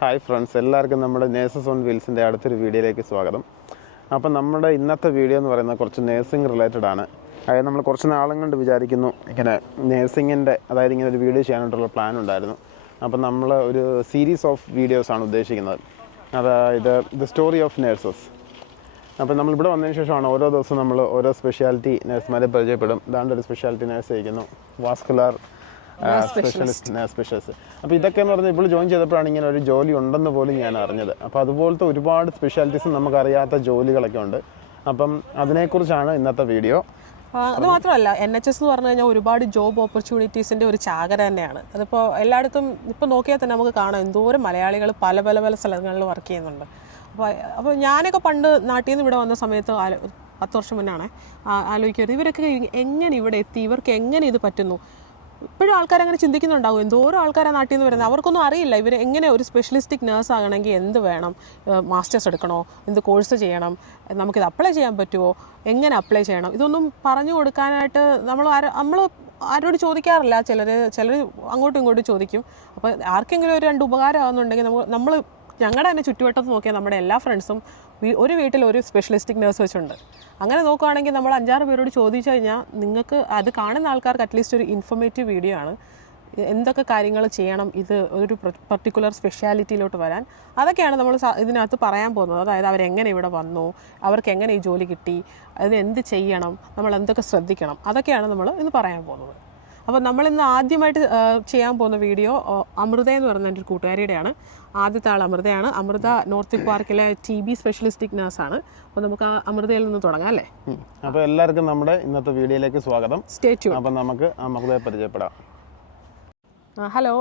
Hi friends, എല്ലാവർക്കും നമ്മുടെ nurses on വീൽസിൻ്റെ അടുത്തൊരു വീഡിയോയിലേക്ക് സ്വാഗതം. അപ്പം നമ്മുടെ ഇന്നത്തെ വീഡിയോ എന്ന് പറയുന്നത് കുറച്ച് നേഴ്സിംഗ് റിലേറ്റഡ് ആണ്. അതായത് നമ്മൾ കുറച്ച് നാളും കൊണ്ട് വിചാരിക്കുന്നു ഇങ്ങനെ നേഴ്സിങ്ങിൻ്റെ, അതായത് ഇങ്ങനെ ഒരു വീഡിയോ ചെയ്യാനായിട്ടുള്ള പ്ലാൻ ഉണ്ടായിരുന്നു. അപ്പം നമ്മൾ ഒരു സീരീസ് ഓഫ് വീഡിയോസാണ് ഉദ്ദേശിക്കുന്നത്, അതായത് ദ സ്റ്റോറി ഓഫ് നേഴ്സസ്. അപ്പം നമ്മളിവിടെ വന്നതിന് ശേഷമാണ് ഓരോ ദിവസവും നമ്മൾ ഓരോ സ്പെഷ്യാലിറ്റി നേഴ്സുമാരെ പരിചയപ്പെടും. ഇതാണ്ട് ഒരു സ്പെഷ്യാലിറ്റി നേഴ്സ് ഇരിക്കുന്നു, വാസ്കുലർ സ്പെഷ്യലിസ്റ്റ്. അപ്പോൾ ഇതൊക്കെ എന്ന് പറഞ്ഞാൽ ഇപ്പോൾ ജോയിൻ ചെയ്തപ്പോഴാണ് ഇങ്ങനെ ഒരു ജോലി ഉണ്ടെന്ന് പോലും ഞാൻ അറിഞ്ഞത്. അപ്പോൾ അതുപോലത്തെ ഒരുപാട് സ്പെഷ്യാലിറ്റീസും നമുക്കറിയാത്ത ജോലികളൊക്കെ ഉണ്ട്. അപ്പം അതിനെക്കുറിച്ചാണ് ഇന്നത്തെ വീഡിയോ. അത് മാത്രമല്ല, NHS എന്ന് പറഞ്ഞു കഴിഞ്ഞാൽ ഒരുപാട് ജോബ് ഓപ്പർച്യൂണിറ്റീസിൻ്റെ ഒരു ചാകര തന്നെയാണ്. അതിപ്പോൾ എല്ലായിടത്തും ഇപ്പോൾ നോക്കിയാൽ തന്നെ നമുക്ക് കാണാം എന്തോരം മലയാളികൾ പല പല പല സ്ഥലങ്ങളിൽ വർക്ക് ചെയ്യുന്നുണ്ട്. അപ്പോൾ ഞാനൊക്കെ പണ്ട് നാട്ടിൽ നിന്ന് ഇവിടെ വന്ന സമയത്ത് 10 വർഷം മുന്നാണ് ആലോചിക്കരുത് ഇവരൊക്കെ എങ്ങനെ ഇവിടെ എത്തി, ഇവർക്ക് എങ്ങനെ ഇത് പറ്റുന്നു. ഇപ്പോഴും ആൾക്കാരങ്ങനെ ചിന്തിക്കുന്നുണ്ടാവും, എന്തോരം ആൾക്കാരാണ് നാട്ടിൽ നിന്ന് വരുന്നത്. അവർക്കൊന്നും അറിയില്ല ഇവർ എങ്ങനെ ഒരു സ്പെഷ്യലിസ്റ്റിക് നേഴ്സ് ആകണമെങ്കിൽ എന്ത് വേണം, മാസ്റ്റേഴ്സ് എടുക്കണോ, എന്ത് കോഴ്സ് ചെയ്യണം, നമുക്കിത് അപ്ലൈ ചെയ്യാൻ പറ്റുമോ, എങ്ങനെ അപ്ലൈ ചെയ്യണം, ഇതൊന്നും പറഞ്ഞു കൊടുക്കാനായിട്ട് നമ്മൾ ആരോട് ചോദിക്കാറില്ല. ചിലർ അങ്ങോട്ടും ഇങ്ങോട്ടും ചോദിക്കും. അപ്പോൾ ആർക്കെങ്കിലും ഒരു 2 ഉപകാരം ആകുന്നുണ്ടെങ്കിൽ നമ്മൾ ഞങ്ങളുടെ തന്നെ ചുറ്റുവട്ടത്ത് നോക്കിയാൽ നമ്മുടെ എല്ലാ ഫ്രണ്ട്സും ഒരു വീട്ടിൽ ഒരു സ്പെഷ്യലിസ്റ്റിക് നേഴ്സ് വെച്ചുണ്ട്. അങ്ങനെ നോക്കുകയാണെങ്കിൽ നമ്മൾ 5-6 പേരോട് ചോദിച്ചു കഴിഞ്ഞാൽ നിങ്ങൾക്ക് അത് കാണുന്ന ആൾക്കാർക്ക് അറ്റ്ലീസ്റ്റ് ഒരു ഇൻഫോർമേറ്റീവ് വീഡിയോ ആണ്. എന്തൊക്കെ കാര്യങ്ങൾ ചെയ്യണം ഇത് ഒരു പർട്ടിക്കുലർ സ്പെഷ്യാലിറ്റിയിലോട്ട് വരാൻ, അതൊക്കെയാണ് നമ്മൾ ഇതിനകത്ത് പറയാൻ പോകുന്നത്. അതായത് അവരെങ്ങനെ ഇവിടെ വന്നു, അവർക്ക് എങ്ങനെ ഈ ജോലി കിട്ടി, അതിന് എന്ത് ചെയ്യണം, നമ്മൾ എന്തൊക്കെ ശ്രദ്ധിക്കണം, അതൊക്കെയാണ് നമ്മൾ ഇന്ന് പറയാൻ പോകുന്നത്. അപ്പോൾ നമ്മളിന്ന് ആദ്യമായിട്ട് ചെയ്യാൻ പോകുന്ന വീഡിയോ അമൃത എന്ന് പറയുന്ന എൻ്റെ ഒരു കൂട്ടുകാരിയുടെയാണ്. ആദ്യത്തെ ആൾ അമൃതയാണ്. അമൃത നോർത്ത് പാർക്കിലെ TB സ്പെഷ്യലിസ്റ്റിക് നേഴ്സാണ്. അപ്പോൾ നമുക്ക് ആ അമൃതയിൽ നിന്ന് തുടങ്ങാം അല്ലേ? അപ്പോൾ എല്ലാവർക്കും നമ്മുടെ ഇന്നത്തെ വീഡിയോയിലേക്ക് സ്വാഗതം. Stay tune. അപ്പം നമുക്ക് അമൃതയെ പരിചയപ്പെടാം. ഹലോ,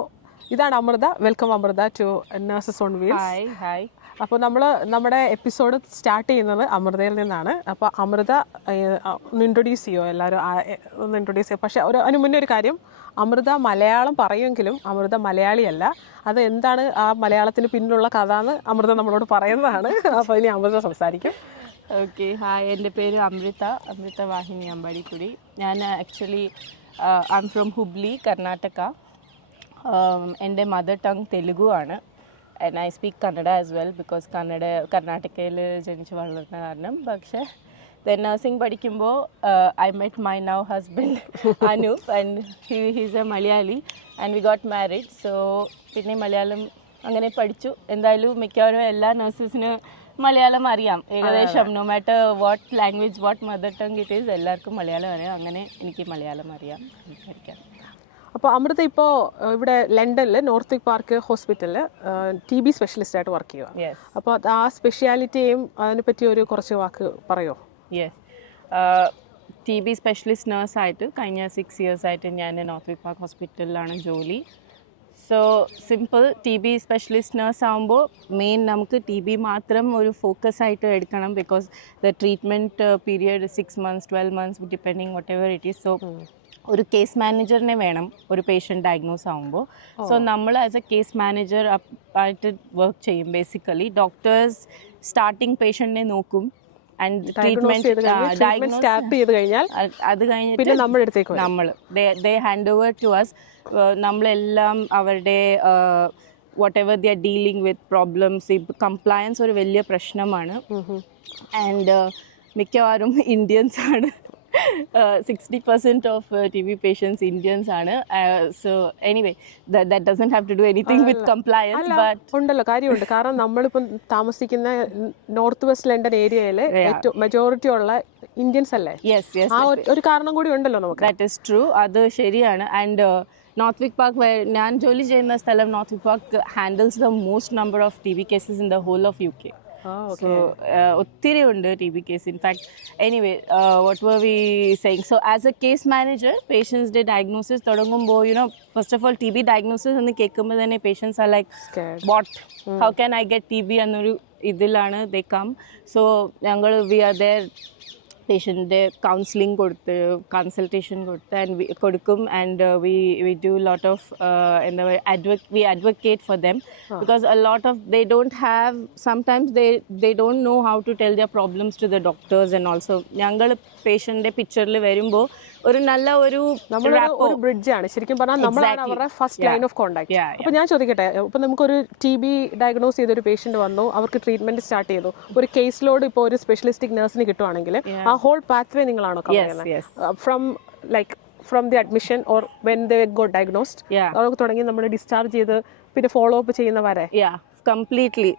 ഇതാണ് Amrita. Welcome Amrita to nurses on wheels. Hi. അപ്പോൾ നമ്മൾ നമ്മുടെ എപ്പിസോഡ് സ്റ്റാർട്ട് ചെയ്യുന്നത് അമൃതയിൽ നിന്നാണ്. അപ്പോൾ അമൃത ഒന്ന് ഇൻട്രൊഡ്യൂസ് ചെയ്യുമോ? എല്ലാവരും ഒന്ന് ഇൻട്രൊഡ്യൂസ് ചെയ്യുക. പക്ഷേ അതിന് മുന്നേ ഒരു കാര്യം, അമൃത മലയാളം പറയുമെങ്കിലും അമൃത മലയാളിയല്ല. അത് എന്താണ് ആ മലയാളത്തിന് പിന്നിലുള്ള കഥ എന്ന് അമൃത നമ്മളോട് പറയുന്നതാണ്. അപ്പോൾ ഇനി അമൃത സംസാരിക്കും. Okay, hi. എൻ്റെ പേര് അമൃത വാഹിനി അമ്പാടിക്കുടി. ഞാൻ actually I am from Hubli, Karnataka. എൻ്റെ മദർ ടങ് തെലുഗു ആണ്. And I speak Kannada as well, because കർണാടകയിൽ ജനിച്ച് വളർന്ന കാരണം. പക്ഷേ നഴ്സിംഗ് പഠിക്കുമ്പോൾ I met my now husband Anoop, and he's A Malayali, and we got married. So പിന്നെ മലയാളം അങ്ങനെ പഠിച്ചു. എന്തായാലും മിക്കവാറും എല്ലാ നഴ്സസിന് മലയാളം അറിയാം ഏകദേശം. No matter what language, what mother tongue it is, എല്ലാവർക്കും മലയാളം അറിയാം. അങ്ങനെ എനിക്ക് മലയാളം അറിയാം, സംസാരിക്കാം. അപ്പോൾ അമൃത ഇപ്പോൾ ഇവിടെ ലണ്ടനിൽ നോർത്ത് പാർക്ക് ഹോസ്പിറ്റലിൽ TB സ്പെഷ്യലിസ്റ്റായിട്ട് വർക്ക് ചെയ്യുക. അപ്പോൾ ആ സ്പെഷ്യാലിറ്റിയും അതിനെപ്പറ്റി ഒരു കുറച്ച് വാക്ക് പറയുമോ? യെസ്, TB സ്പെഷ്യലിസ്റ്റ് നേഴ്സായിട്ട് കഴിഞ്ഞ 6 ഇയേഴ്സായിട്ട് ഞാൻ നോർത്ത് പാർക്ക് ഹോസ്പിറ്റലിലാണ് ജോലി. So simple, TB specialist nurse ആകുമ്പോൾ മെയിൻ നമുക്ക് TB മാത്രം ഒരു ഫോക്കസ് ആയിട്ട് എടുക്കണം. Because the treatment period 6 months 12 months depending what ever it is. So ഒരു കേസ് മാനേജറിനെ വേണം ഒരു പേഷ്യൻ്റ് ഡയഗ്നോസ് ആകുമ്പോൾ. സോ നമ്മൾ ആസ് എ കേസ് മാനേജർ ആയിട്ട് വർക്ക് ചെയ്യും. ബേസിക്കലി ഡോക്ടേഴ്സ് സ്റ്റാർട്ടിങ് പേഷ്യൻറ്റിനെ നോക്കും, ആൻഡ് ട്രീറ്റ്മെൻറ്റ് സ്റ്റാർട്ട് ചെയ്ത് കഴിഞ്ഞാൽ അത് കഴിഞ്ഞിട്ട് നമ്മൾ ദേ ഹാൻഡ് ഓവർ ടു അസ്. നമ്മളെല്ലാം അവരുടെ what ever the are dealing with problems. ഈ കംപ്ലയൻസ് ഒരു വലിയ പ്രശ്നമാണ്. ആൻഡ് മിക്കവാറും ഇന്ത്യൻസ് ആണ്. 60% of TB patients Indians ആണ്. So anyway, that doesn't have to do anything with compliance, but ഉണ്ടല്ലോ, കാര്യമുണ്ട്. കാരണം നമ്മളിപ്പം താമസിക്കുന്ന നോർത്ത് വെസ്റ്റ് ലണ്ടൻ ഏരിയയിൽ ഏറ്റവും മെജോറിറ്റി ഉള്ള ഇന്ത്യൻസ് അല്ലേ? yes, ആ ഒരു കാരണം കൂടി ഉണ്ടല്ലോ നമുക്ക്. that is true, അത് ശരിയാണ്. ആൻഡ് നോർത്ത് പാർക്ക് ഞാൻ ജോലി ചെയ്യുന്ന സ്ഥലം north park handles the most number of TB cases in the whole of UK. So ഒത്തിരി ഉണ്ട് TB case. In fact anyway whatever we saying, so as a case manager പേഷ്യൻസിൻ്റെ diagnosis തുടങ്ങുമ്പോൾ first of all TB diagnosis എന്ന് കേൾക്കുമ്പോൾ തന്നെ patients are like what, how can I get TB എന്നൊരു ഇതിലാണ് they come. So ഞങ്ങൾ we are there പേഷ്യൻ്റെ counselling കൊടുത്ത് കൺസൾട്ടേഷൻ കൊടുക്കും. And we do lot of എന്താ പറയുക, we advocate for them. Because a lot of they don't have, sometimes they don't know how to tell their problems to the doctors. And also ഞങ്ങൾ പേഷ്യൻ്റെ പിക്ചറിൽ വരുമ്പോൾ ഒരു നല്ല ഒരു ഒരു ബ്രിഡ്ജാണ് ശരിക്കും പറഞ്ഞാൽ, നമ്മളാണ് അവരുടെ ഫസ്റ്റ് ലൈൻ ഓഫ് കോൺടാക്ട്. അപ്പോൾ ഞാൻ ചോദിക്കട്ടെ, ഇപ്പോൾ നമുക്കൊരു TB ഡയഗ്നോസ് ചെയ്തൊരു പേഷ്യന്റ് വന്നു, അവർക്ക് ട്രീറ്റ്മെന്റ് സ്റ്റാർട്ട് ചെയ്തു, ഒരു കേസ് ലോഡ് ഇപ്പോൾ ഒരു സ്പെഷ്യലിസ്റ്റിക് നഴ്സിന് കിട്ടുവാണെങ്കിൽ ആ ഹോൾ പാത്വേ നിങ്ങളാണോ കവർ ചെയ്യുന്നത്? From the admission or when they got diagnosed അവർക്ക് തുടങ്ങി നമ്മൾ ഡിസ്ചാർജ് ചെയ്ത് പിന്നെ ഫോളോ അപ്പ് ചെയ്യുന്നവരെ? കംപ്ലീറ്റ്ലി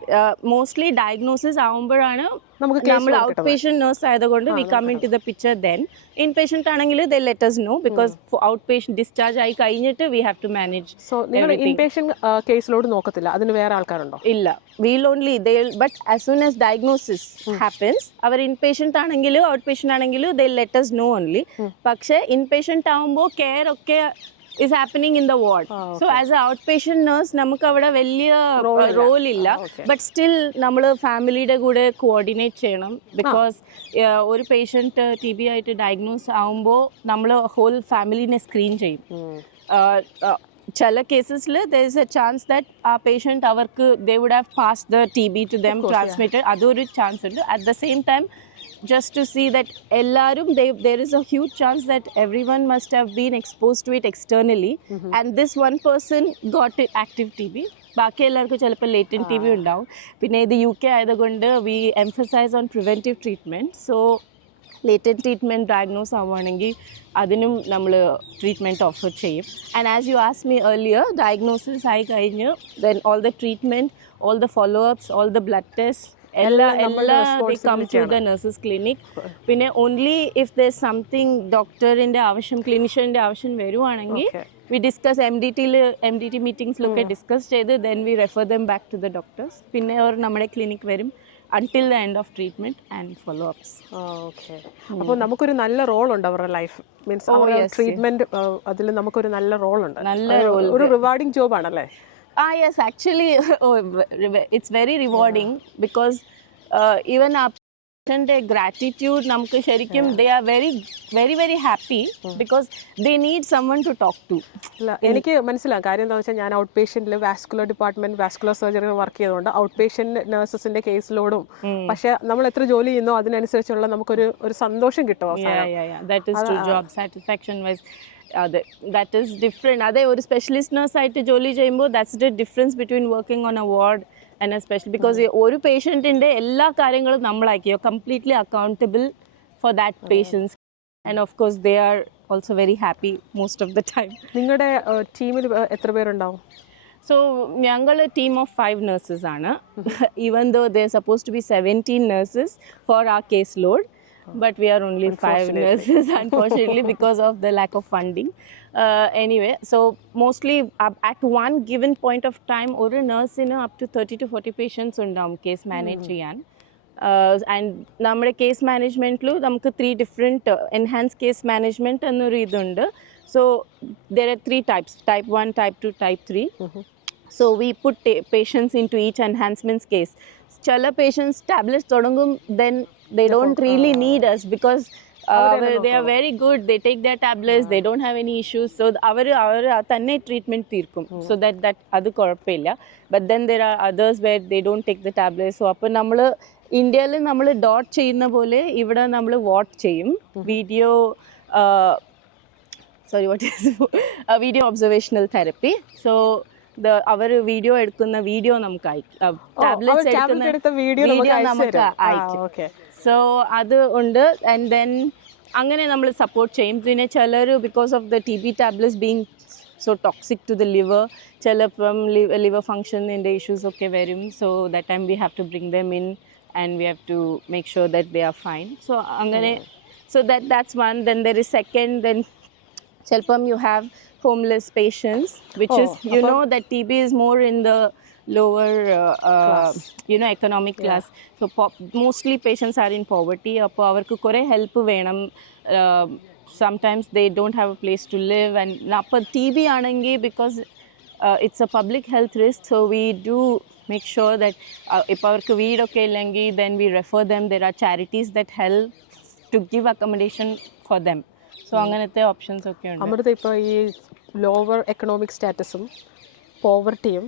മോസ്റ്റ്ലി ഡയഗ്നോസിസ് ആവുമ്പോഴാണ് നമ്മൾ ഔട്ട് പേഷ്യന്റ് നേഴ്സ് ആയതുകൊണ്ട് we come into the picture. Then inpatient ആണെങ്കിൽ they let us know because outpatient discharge ആയി കഴിഞ്ഞിട്ട് we have to manage. So നിങ്ങൾ ഇൻ പേഷ്യന്റ് കേസിലോട് നോക്കത്തില്ല, അതിന് വേറെ ആൾക്കാരുണ്ടോ? ഇല്ല, wheel only but as soon as diagnosis happens അവർ ഇൻ പേഷ്യന്റ് ആണെങ്കിലും ഔട്ട് പേഷ്യന്റ് ആണെങ്കിലും they let us know only. പക്ഷേ ഇൻ പേഷ്യന്റ് ആവുമ്പോൾ കെയർ ഒക്കെ is happening in the ward. So as a outpatient nurse നമുക്ക് അവിടെ വലിയ റോൾ ഇല്ല, ബട്ട് സ്റ്റിൽ നമ്മൾ ഫാമിലിയുടെ കൂടെ കോർഡിനേറ്റ് ചെയ്യണം. ബിക്കോസ് ഒരു പേഷ്യൻറ്റ് TB ആയിട്ട് ഡയഗ്നോസ് ആവുമ്പോൾ നമ്മൾ ഹോൾ ഫാമിലിനെ സ്ക്രീൻ ചെയ്യും. ചില കേസസിൽ there is a chance that ആ പേഷ്യൻറ്റ് അവർക്ക് they would have pass the TB to them, transmitted, അതൊരു ചാൻസ് ഉണ്ട്. At the same time just to see that ellarum there is a huge chance that everyone must have been exposed to it externally, and this one person got active TB, ബാക്കി എല്ലാവർക്കും ചിലപ്പോൾ latent TB ഉണ്ടാവും. പിന്നെ ഇത് UK ആയതുകൊണ്ട് we emphasize on preventive treatment. So latent treatment diagnose ആവുകയാണെങ്കിൽ അതിനും നമ്മൾ ട്രീറ്റ്മെൻറ്റ് ഓഫർ ചെയ്യും. And as you asked me earlier, diagnosis ആയി കഴിഞ്ഞ് then all the treatment, all the follow ups, all the blood test എല്ലാ come to the nurses clinic. പിന്നെ only if there something ഡോക്ടറിൻ്റെ ആവശ്യം, ക്ലിനിഷ്യൻ്റെ ആവശ്യം വരുവാണെങ്കിൽ വി ഡിസ്കസ് MDT മീറ്റിംഗ്സിലൊക്കെ ഡിസ്കസ് ചെയ്ത് then we refer them back to the doctors. പിന്നെ അവർ നമ്മുടെ ക്ലിനിക് വരും until the end of treatment and follow-ups. Okay. അപ്പോൾ നമുക്കൊരു നല്ല റോൾ ഉണ്ട് അവരുടെ ലൈഫ്, മീൻസ് അവരുടെ ട്രീറ്റ്മെന്റ്, അതിൽ നമുക്കൊരു നല്ല റോൾ ഉണ്ട്. ഒരു റിവാർഡിംഗ് ജോബ് ആണല്ലേ? Yes, actually it's very rewarding because even our patient gratitude namukku sherikum they are very very very happy because they need someone to talk to. എനിക്ക് മനസ്സിലാവും കാര്യം എന്താണെന്ന് വെച്ചാൽ, ഞാൻ ഔട്ട് പേഷ്യന്റിൽ vascular department vascular surgery work ചെയ്തുകൊണ്ട് ഔട്ട് പേഷ്യന്റ് നഴ്സസിന്റെ കേസിലോടും, പക്ഷെ നമ്മൾ എത്ര ജോലി ചെയ്യുന്നോ അതിനനുസരിച്ചുള്ള നമുക്കൊരു സന്തോഷം കിട്ടും. That is true. Job satisfaction wise that is different. Adhe oru specialist nurse aayittu jolly cheyumbo, that's the difference between working on a ward and a specialist, because oru patient inde ella karyangalum nammalakki, you're completely accountable for that patient's, and of course they are also very happy most of the time. നിങ്ങളുടെ ടീമിൽ എത്ര പേരുണ്ടാവും? So ഞങ്ങൾ a team of 5 nurses ആണ്. Even though there are supposed to be 17 nurses for our caseload, but we are only 5 nurses unfortunately because of the lack of funding. Anyway, so mostly at one given point of time oru nurse in up to 30 to 40 patients undam case manage cheyan. And nammade case management lu namukku 3 different enhanced case management ennoru idundu. So there are 3 types: type 1, type 2, type 3. So we put patients into each enhancements case. Chala patients tablets thodangum, then they don't really need us because they are very good, they take their tablets, they don't have any issues, so our thanne treatment teerkum, so that adu korappilla. But then there are others where they don't take the tablets. So appo nammal India il nammal dot cheyna pole ivada nammal what cheyum video video observational therapy. So our video എടുക്കുന്ന video നമുക്ക് tablets എടുക്കുന്ന video നമുക്ക് അയക്കും. So അത് ഉണ്ട്. And then അങ്ങനെ നമ്മൾ support ചെയ്യും. പിന്നെ ചിലർ because of the TB tablets being so toxic to the liver, ചിലപ്പം ലിവർ ഫങ്ഷനിൻ്റെ ഇഷ്യൂസ് ഒക്കെ വരും. So that time we have to bring them in and we have to make sure that they are fine. So അങ്ങനെ so that's one. Then there is second, then ചിലപ്പം you have homeless patients, which is you know that TB is more in the lower economic class. So mostly patients are in poverty. appo avarku kore help venam. Sometimes they don't have a place to live, and appo TB anangi because it's a public health risk, so we do make sure that if avarku veed okke illengi, then we refer them. There are charities that help to give accommodation for them. So അങ്ങനത്തെ options ഒക്കെ ഉണ്ട്. നമ്മുടെ ഇപ്പോൾ ഈ lower economic സ്റ്റാറ്റസും പോവർട്ടിയും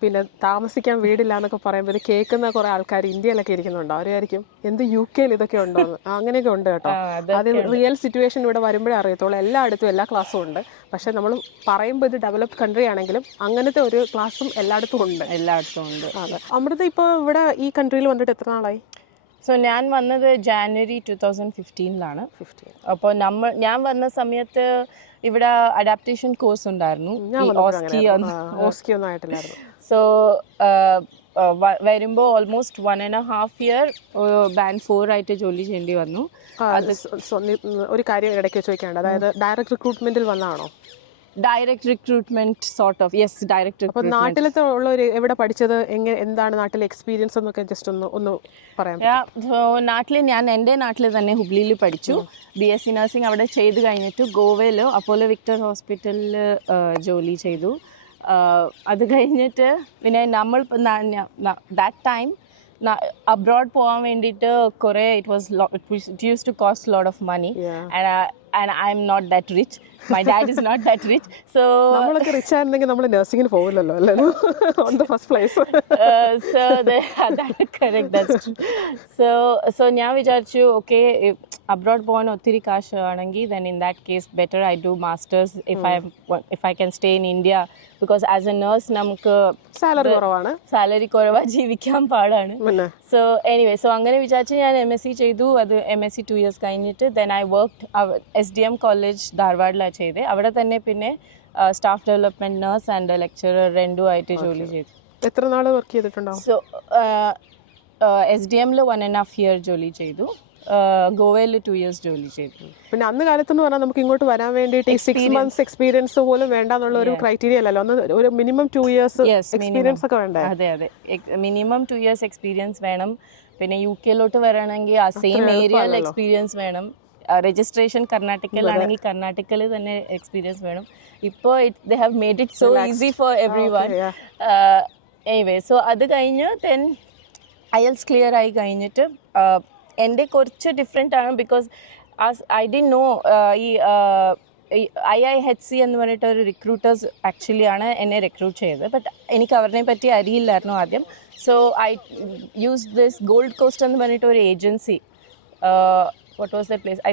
പിന്നെ താമസിക്കാൻ വീടില്ല എന്നൊക്കെ പറയുമ്പോൾ ഇത് കേൾക്കുന്ന കുറേ ആൾക്കാർ ഇന്ത്യയിലൊക്കെ ഇരിക്കുന്നുണ്ട്. അവരായിരിക്കും എന്ത് UK ഇതൊക്കെ ഉണ്ടോ എന്ന്. അങ്ങനെയൊക്കെ ഉണ്ട് കേട്ടോ. അത് റിയൽ സിറ്റുവേഷൻ ഇവിടെ വരുമ്പോഴേ അറിയത്തുള്ളൂ. എല്ലായിടത്തും എല്ലാ ക്ലാസ്സും ഉണ്ട്. പക്ഷേ നമ്മൾ പറയുമ്പോൾ ഇത് ഡെവലപ്ഡ് കൺട്രി ആണെങ്കിലും അങ്ങനത്തെ ഒരു ക്ലാസ്സും എല്ലായിടത്തും ഉണ്ട്. അതെ. അമൃത ഇപ്പോൾ ഇവിടെ ഈ കൺട്രിയിൽ വന്നിട്ട് എത്ര നാളായി? സോ ഞാൻ വന്നത് January 2015 അപ്പോൾ ഞാൻ വന്ന സമയത്ത് ഇവിടെ അഡാപ്റ്റേഷൻ കോഴ്സ് ഉണ്ടായിരുന്നു. ഓസ്കി ഒന്നും ആയിട്ടില്ലായിരുന്നു. സോ വരുമ്പോൾ ഓൾമോസ്റ്റ് 1.5 year ബാൻഡ് 4 ആയിട്ട് ജോലി ചെയ്യേണ്ടി വന്നു. ഒരു കാര്യം ഇടയ്ക്ക് ചോദിക്കാനുണ്ട്, അതായത് ഡയറക്റ്റ് റിക്രൂട്ട്മെന്റിൽ വന്നതാണോ? Direct recruitment sort of, yes, direct. അപ്പോൾ നാട്ടിലത്തെ ഉള്ളവർ എവിടെ പഠിച്ചത്, എന്താണ് നാട്ടിലെ എക്സ്പീരിയൻസ് എന്നൊക്കെ ജസ്റ്റ് ഒന്ന് പറയാം. നാട്ടിൽ എൻ്റെ നാട്ടിൽ തന്നെ ഹുബ്ലിയിൽ പഠിച്ചു. BSc നഴ്സിംഗ് അവിടെ ചെയ്ത് കഴിഞ്ഞിട്ട് ഗോവയിൽ അപ്പോളോ വിക്ടർ ഹോസ്പിറ്റലിൽ ജോലി ചെയ്തു. അത് കഴിഞ്ഞിട്ട് പിന്നെ നമ്മൾ ദാറ്റ് ടൈം അബ്രോഡ് പോകാൻ വേണ്ടിയിട്ട് കുറേ it used to cost a lot of money. And I'm not that rich. My dad is not that rich. So നമ്മളൊക്കെ റിച്ച് ആയിരുന്നെങ്കിൽ നമ്മൾ നഴ്സിംഗിന് പോകില്ലല്ലോ അല്ലല്ലോ on the first place. So that's correct, that's true. So ഞാൻ വിചാരിച്ചു okay abroad പോകാൻ ഒത്തിരി കാശ് ആണെങ്കിൽ then in that case better I do masters if I can stay in India, because as a nurse നമുക്ക് സാലറി കുറവാണ്, ജീവിക്കാൻ പാടാണ്. സോ എനിവേ അങ്ങനെ വിചാരിച്ച് ഞാൻ MSc ചെയ്തു. അത് MSc 2 years കഴിഞ്ഞിട്ട് then I worked SDM college ധാർവാഡിലാണ് ചെയ്തത്. അവിടെ തന്നെ പിന്നെ staff development nurse and lecturer രണ്ടുമായിട്ട് ജോലി ചെയ്തു. എത്ര നാൾ വർക്ക് ചെയ്തിട്ടുണ്ടാവും? സോ SDM 1.5 year ജോലി ചെയ്തു. ഗോവയിൽ 2 years ജോലി ചെയ്തു. പിന്നെ അന്ന് കാലത്തെന്ന് പറഞ്ഞാൽ നമുക്ക് ഇങ്ങോട്ട് വരാൻ വേണ്ടിയിട്ട് ഈ 6 months എക്സ്പീരിയൻസ് പോലും വേണ്ടെന്നുള്ള ഒരു ക്രൈറ്റീരിയ അല്ലല്ലോ. ഒരു മിനിമം 2 years എക്സ്പീരിയൻസ് ഒക്കെ വേണ്ടേ? അതെ മിനിമം 2 years എക്സ്പീരിയൻസ് വേണം. പിന്നെ UK വരണമെങ്കിൽ ആ സെയിം ഏരിയയിൽ എക്സ്പീരിയൻസ് വേണം. രജിസ്ട്രേഷൻ കർണാടകയിലാണെങ്കിൽ കർണാടകയിൽ തന്നെ എക്സ്പീരിയൻസ് വേണം. ഇപ്പോൾ they have made it so easy for everyone. Anyway, so അത് കഴിഞ്ഞ് then IELTS ക്ലിയർ ആയി കഴിഞ്ഞിട്ട് എൻ്റെ കുറച്ച് ഡിഫറെൻ്റ് ആണ്, ബിക്കോസ് ഐ ഡിഡ് നോ ഈ IIHC എന്ന് പറഞ്ഞിട്ട് ഒരു റിക്രൂട്ടേഴ്സ് ആക്ച്വലി ആണ് എന്നെ റിക്രൂട്ട് ചെയ്തത്. ബട്ട് എനിക്ക് അവരെ പറ്റി അറിയില്ലായിരുന്നു ആദ്യം. So I use this gold cost എന്ന് പറഞ്ഞിട്ട് ഒരു agency. What was the place? I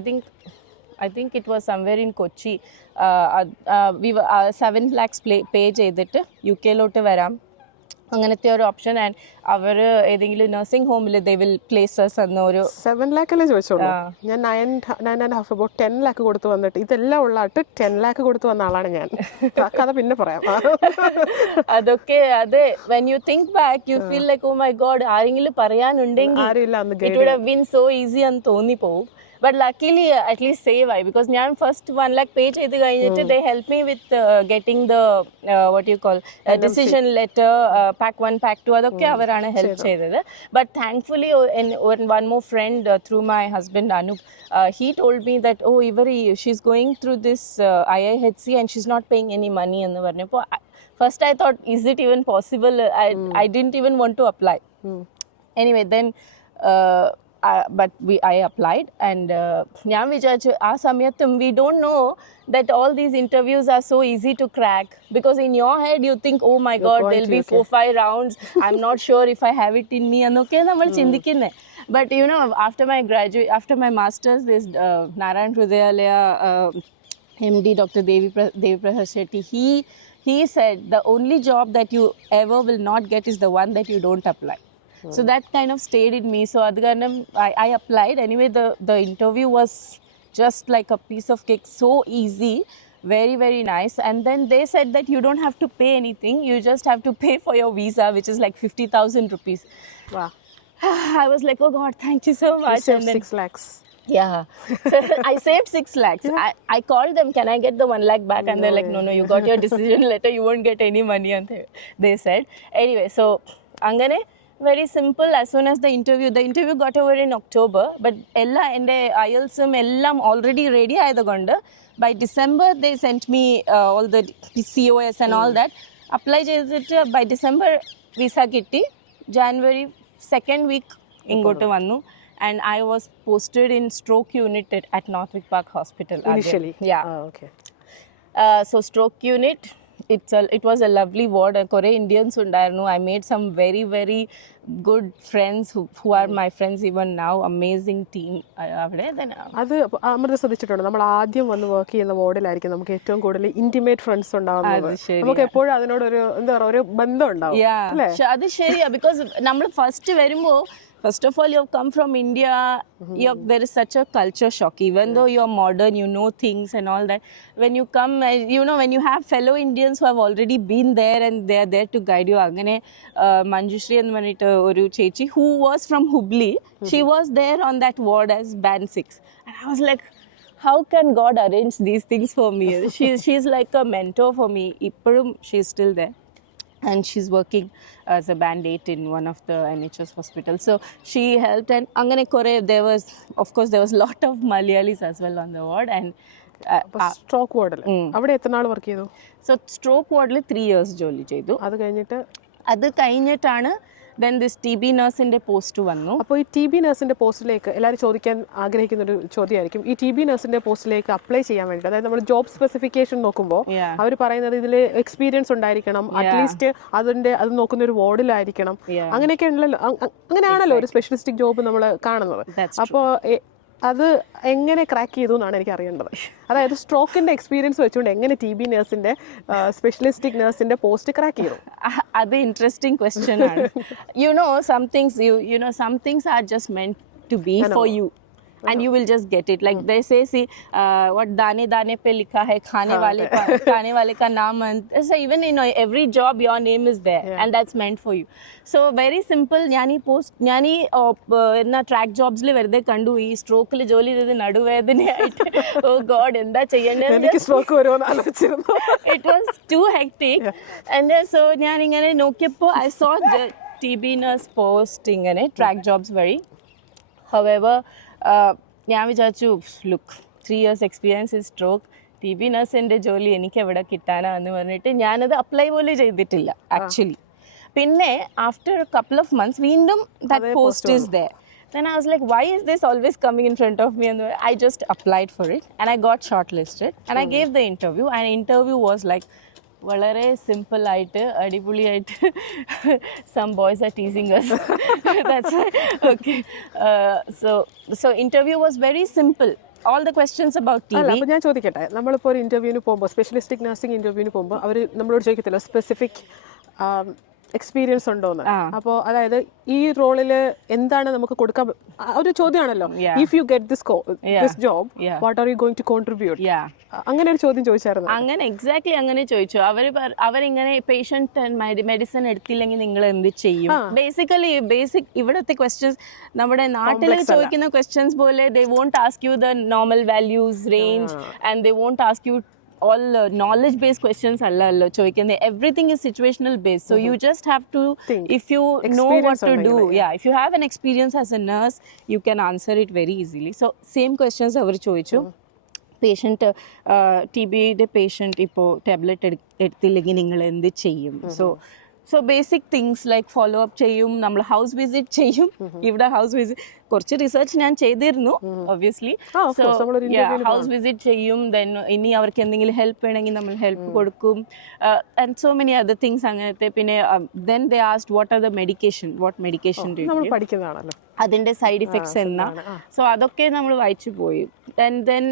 think it was somewhere in Kochi. We were 7 lakhs pay ചെയ്തിട്ട് UK വരാം, അങ്ങനത്തെ ഒരു ഓപ്ഷൻ. ആൻഡ് അവർ ഏതെങ്കിലും നഴ്സിംഗ് ഹോമിൽ they will place us എന്ന ഒരു 7 lakh അല്ലേ ചോദിച്ചോളൂ. ഞാൻ 9.5 about 10 lakh കൊടുത്ത് വന്നിട്ട് ഇതെല്ലാം ഉള്ളായിട്ട് 10 lakh കൊടുത്ത് വന്ന ആളാണ് ഞാൻ. കഥ പിന്നെ പറയാം. അതൊക്കെ അതെ, when you think back you feel like oh my god, ആരെങ്കിലും പറയാനുണ്ടെങ്കിൽ it would have been so easy എന്ന് തോന്നിപ്പോവും. But luckily at least save I, because ഞാൻ first 1 lakh pay ചെയ്ത് കഴിഞ്ഞിട്ട് they help me with getting the what you call decision letter, pack 1 pack 2 അതൊക്കെ അവരാണ് help ചെയ്തത്. But thankfully one more friend through my husband Anup, he told me that oh she's going through this IIHC and she's not paying any money എന്ന് പറഞ്ഞപ്പോൾ first I thought is it even possible. I didn't even want to apply. Anyway then but I applied and ഞാൻ വിചാരിച്ചു ആ സമയത്തും we don't know that all these interviews are so easy to crack, because in your head you think oh my god there'll be 4-5 rounds, I'm not sure if I have it in me എന്നൊക്കെ നമ്മൾ ചിന്തിക്കുന്നത്. But you know, after my masters, this Narayan Hrudayalaya MD Dr. Devi Prasad Shetty, he said the only job that you ever will not get is the one that you don't apply. So that kind of stayed in me. So I applied. Anyway, the interview was just like a piece of cake, so easy, very very nice. And then they said that you don't have to pay anything, you just have to pay for your visa, which is like 50,000 rupees. Wow. I was like oh god, thank you so much. You saved 6 lakhs. Yeah. So I saved 6 lakhs. I called them, can I get the 1 lakh back? And they're like no, you got your decision letter, you won't get any money. And they said anyway, so angane very simple. As soon as the interview got over in October, but ella ende IELTS ellam already ready ayadagondu by December they sent me all the COS and all that. Apply cheyidittu by December visa kitti. January 2nd week ingotu vannu, and I was posted in stroke unit at Northwick Park Hospital initially. Yeah. Okay. So stroke unit it was a lovely ward. Kore Indians undairunnu. I made some very very good friends who are my friends even now. Amazing team avade. Then അത് അമൃത ശ്രദ്ധിച്ചിട്ടുണ്ട്, നമ്മൾ ആദ്യം വന്ന് work ചെയ്യുന്ന വാർഡിലായിരിക്കും നമുക്ക് ഏറ്റവും കൂടുതൽ intimate friends ഉണ്ടാവുന്നത്. നമുക്ക് എപ്പോഴും അതിനോടൊരു എന്താ പറയുക, ഒരു ബന്ധം ഉണ്ടാവും. അത് ശരിയാ. ബിക്കോസ് നമ്മൾ ഫസ്റ്റ് വരുമ്പോൾ, first of all, you've come from India. There is such a culture shock. Even though you're modern, you know things and all that. When you come, when you have fellow Indians who have already been there and they are there to guide you. Angane Manjushri and Manita oru chechi who was from Hubli, she was there on that ward as band 6. And I was like, how can God arrange these things for me? She's like a mentor for me. Ippozhum she's still there. And she's working as a band 8 in one of the NHS hospitals. So she helped, and angane kore there was lot of Malayalis as well on the ward. And stroke വാർഡിൽ അവിടെ എത്ര നാൾ work ചെയ്തു? so stroke ward le 3 years ജോലി ചെയ്തു. അത് കഴിഞ്ഞിട്ടാണ് then this TB നഴ്സിന്റെ post വന്നു. അപ്പോൾ ഈ TB നഴ്സിന്റെ പോസ്റ്റിലേക്ക് എല്ലാവരും ചോദിക്കാൻ ആഗ്രഹിക്കുന്ന ഒരു ചോദ്യമായിരിക്കും, ഈ TB നഴ്സിന്റെ പോസ്റ്റിലേക്ക് അപ്ലൈ ചെയ്യാൻ വേണ്ടി, അതായത് നമ്മൾ ജോബ് സ്പെസിഫിക്കേഷൻ നോക്കുമ്പോൾ അവർ പറയുന്നത് ഇതിൽ എക്സ്പീരിയൻസ് ഉണ്ടായിരിക്കണം, അറ്റ്ലീസ്റ്റ് അത് നോക്കുന്ന ഒരു വാർഡിലായിരിക്കണം, അങ്ങനെയൊക്കെ ഉണ്ടല്ലോ. അങ്ങനെയാണല്ലോ ഒരു സ്പെഷ്യലിസ്റ്റിക് ജോബ് നമ്മൾ കാണുന്നത്. അപ്പോൾ അത് എങ്ങനെ ക്രാക്ക് ചെയ്തു എന്നാണ് എനിക്ക് അറിയേണ്ടത്. അതായത് സ്ട്രോക്കിന്റെ എക്സ്പീരിയൻസ് വെച്ചുകൊണ്ട് എങ്ങനെ TB നഴ്സിന്റെ സ്പെഷ്യലിസ്റ്റിക് നഴ്സിന്റെ പോസ്റ്റ് ക്രാക്ക് ചെയ്തു? അത് ഇൻട്രസ്റ്റിംഗ് ക്വസ്റ്റ്യൻ ആണ്. some things are just meant to be for you. And you will just get it. Like they say, see, what dane dane pe likha hai, khane wale ka naam. So even in every job, your name is there, and that's meant for you. So very simple. Nyani na track jobs le verde kandu ee stroke le joli de nadu vedane aite. Oh God, enda cheyande. എനിക്ക് stroke വരുമെന്ന് ആലോചിച്ചിരുന്നു. It was too hectic. And then so ഞാൻ ഇങ്ങനെ നോക്കിയപ്പോൾ I saw the TB nurse post ഇങ്ങനെ track jobs വഴി. However, ഞാൻ വിചാരിച്ചു, look 3 years experience in stroke, TB നഴ്സിൻ്റെ ജോലി എനിക്ക് എവിടെ കിട്ടാനാ എന്ന് പറഞ്ഞിട്ട് ഞാനത് അപ്ലൈ പോലും ചെയ്തിട്ടില്ല ആക്ച്വലി. പിന്നെ after a couple of months വീണ്ടും that post is there. Then I was like, why is this always coming in front of me? And I just applied for it and I got shortlisted and I gave the interview. And interview was like വളരെ simple ആയിട്ട് അടിപൊളിയായിട്ട്. some boys are teasing us. That's okay. So interview was very simple. All the questions about TB. അപ്പോൾ ഞാൻ ചോദിക്കട്ടെ, നമ്മളിപ്പോൾ ഒരു ഇൻ്റർവ്യൂവിന് പോകുമ്പോൾ, സ്പെഷ്യലിസ്റ്റിക് നഴ്സിംഗ് ഇൻ്റർവ്യൂവിന് പോകുമ്പോൾ അവർ നമ്മളോട് ചോദിക്കത്തില്ല സ്പെസിഫിക് എക്സ്പീരിയൻസ് ഉണ്ടോന്ന്. അപ്പോൾ അതായത് ഈ റോളിൽ എന്താണ് നമുക്ക് കൊടുക്കാൻ, ഒരു ചോദ്യമാണല്ലോ. If you get this job, what are you going to contribute? അങ്ങനെ ഒരു ചോദ്യം ചോദിച്ചായിരുന്നു. അങ്ങനെ എക്സാക്ട്ലി അങ്ങനെ ചോദിച്ചു. അവരിങ്ങനെ പേഷ്യന്റ് മെഡിസിൻ എടുത്തില്ലെങ്കിൽ നിങ്ങൾ എന്ത് ചെയ്യും? ബേസിക്കലി ഇവിടുത്തെ ക്വസ്റ്റ്യൻസ് നമ്മുടെ നാട്ടിൽ ചോദിക്കുന്ന ക്വസ്റ്റ്യൻസ് പോലെ they won't ask you the normal values range and they won't ask you all knowledge based questions allo choikende. Everything is situational based, so you just have to think. If you know what to do, if you have an experience as a nurse, you can answer it very easily. So same questions അവർ ചോദിച്ചു. Patient TBയുടെ patient ഇപ്പോൾ tablet എടുത്തില്ലെങ്കിൽ നിങ്ങൾ എന്ത് ചെയ്യും? So basic things like follow up ചെയ്യും, നമ്മൾ house visit ചെയ്യും. ഇവിടെ house visit കുറച്ച് റിസർച്ച് ഞാൻ ചെയ്തിരുന്നു ഒബ്വിയസ്ലി. സോ ഹൗസ് വിസിറ്റ് ചെയ്യും. ദെൻ ഇനി അവർക്ക് എന്തെങ്കിലും ഹെൽപ്പ് വേണമെങ്കിൽ നമ്മൾ ഹെൽപ്പ് കൊടുക്കും. And so many other things അങ്ങനത്തെ. പിന്നെ then they asked what are the medication, what medication പഠിക്കുന്നതാണല്ലോ, അതിൻ്റെ സൈഡ് ഇഫക്ട്സ് എന്നാ. സോ അതൊക്കെ നമ്മൾ വായിച്ചു പോയി. And then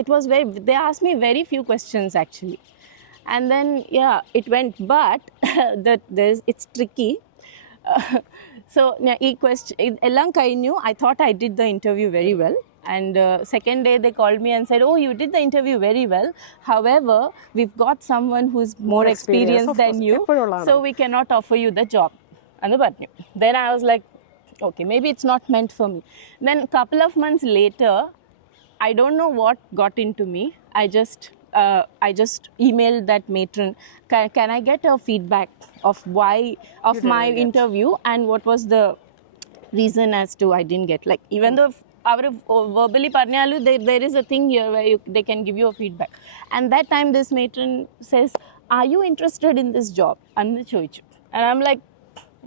it was they asked me very few questions actually, and then it went, but it's tricky. So ee question ellam kainju. I thought I did the interview very well, and second day they called me and said, oh, you did the interview very well, however we've got someone who's more experienced than you, so we cannot offer you the job and the. Then I was like, okay, maybe it's not meant for me. Then couple of months later, I don't know what got into me. I just emailed that matron, can I get a feedback of why of my interview and what was the reason as to I didn't get, like, even though our verbally പറഞ്ഞാലും there is a thing here where they can give you a feedback. And that time this matron says, are you interested in this job? And ചോദിച്ചു. And I'm like,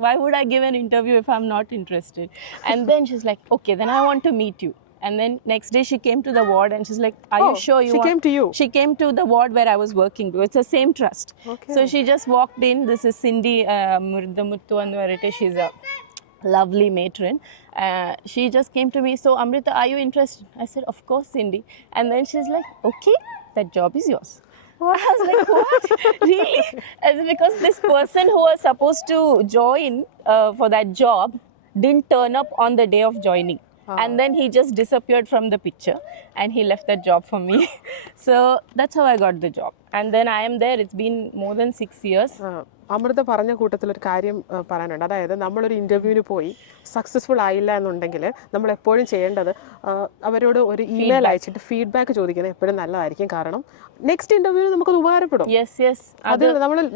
why would I give an interview if I'm not interested? And then she's like, okay, then I want to meet you. And then next day she came to the ward and she's like, are you sure you she want? came to you? She came to the ward where I was working to. It's the same trust. Okay. So she just walked in. This is Cindy Murdamuttu and Varite. She's a lovely matron. She just came to me, so Amrita, are you interested? I said, of course, Cindy. And then she's like, okay, that job is yours. I was like, what? Really? As in, because this person who was supposed to join for that job didn't turn up on the day of joining. And then he just disappeared from the picture and he left that job for me. So that's how I got the job. And then I am there. It's been more than 6 years. Amrita പറഞ്ഞ കൂട്ടത്തിലൊരു കാര്യം പറയാനുണ്ട്. അതായത് നമ്മളൊരു ഇൻ്റർവ്യൂവിന് പോയി successful ആയില്ല എന്നുണ്ടെങ്കിൽ നമ്മൾ എപ്പോഴും ചെയ്യേണ്ടത് അവരോട് ഒരു ഇമെയിൽ അയച്ചിട്ട് ഫീഡ്ബാക്ക് ചോദിക്കുന്നത് എപ്പോഴും നല്ലതായിരിക്കും. കാരണം നെക്സ്റ്റ് ഇൻ്റർവ്യൂവിന് നമുക്കത് ഉപകാരപ്പെടും. അത്